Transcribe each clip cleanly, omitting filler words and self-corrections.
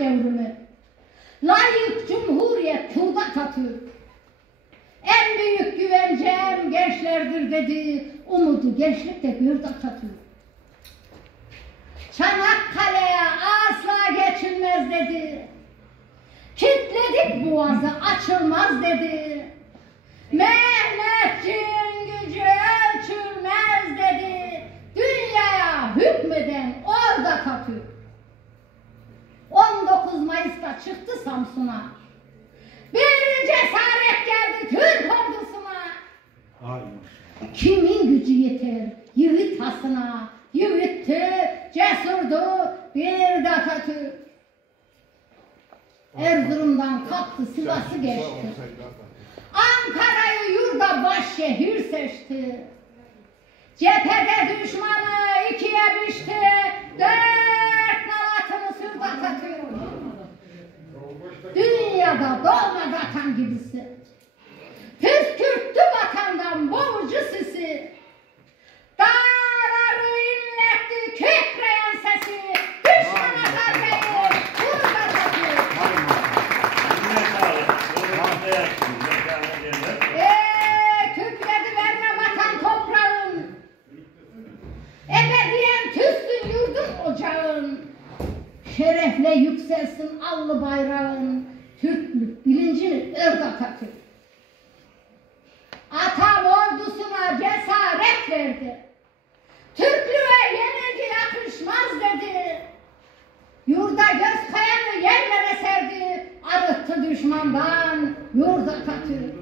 devrimi. Layık Cumhuriyet kurdu Atatürk. En büyük güvencem gençlerdir dedi. Umudu gençlik de gördü Atatürk. Çanakkale'ye asla geçilmez dedi. Kilitledik boğazı açılmaz dedi. Mehmetçiğin gücü ölçülmez dedi. Dünyaya hükmeden orada Atatürk. 19 Mayıs'ta çıktı Samsun'a. Bir cesaret geldi Türk ordusuna. Kimin gücü yeter yiğit hasına. Yiğitti, cesurdu bir de Atatürk. Erzurum'dan kalktı Sivas'ı geçti. Ankara'yı yurda baş şehir seçti. Cephede düşmanı ikiye biçti. 4 nalatını sürdü Atatürk. Dünyada doğmadı atan gibisi. Püskürttü vatandan boğucu sisi. Dağları inletti kükreyen sesi. Düşmana darbeyi vurdu Atatürk. Türkleri verme vatan toprağın. Ebediyen tütsün yurdun ocağın. Şerefle yükselsin allı bayrağın. Türklük bilincini ördü Atatürk. Atam ordusuna cesaret verdi. Türklüğe yenilgi yakışmaz dedi. Yurda göz kayanı yerlere serdi. Arıttı düşmandan yurda Atatürk.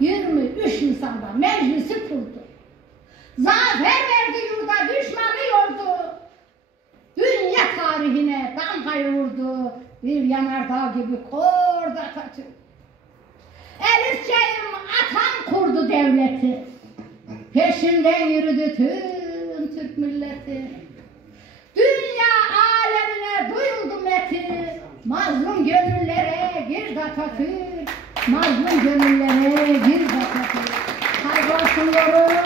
23 Nisan'da meclisi kurdu. Zafer verdi yurda düşmanı yordu. Dünya tarihine damgayı vurdu. Bir yanardağ gibi kordu Atatürk. Elifce'yim atam kurdu devleti. Peşinden yürüdü tüm Türk milleti. Dünya alemine duyuldu meti. Mazlum gönüllere girdi Atatürk. Mazlum gönüllere girdi Atatürk. Kaybolsun yorum.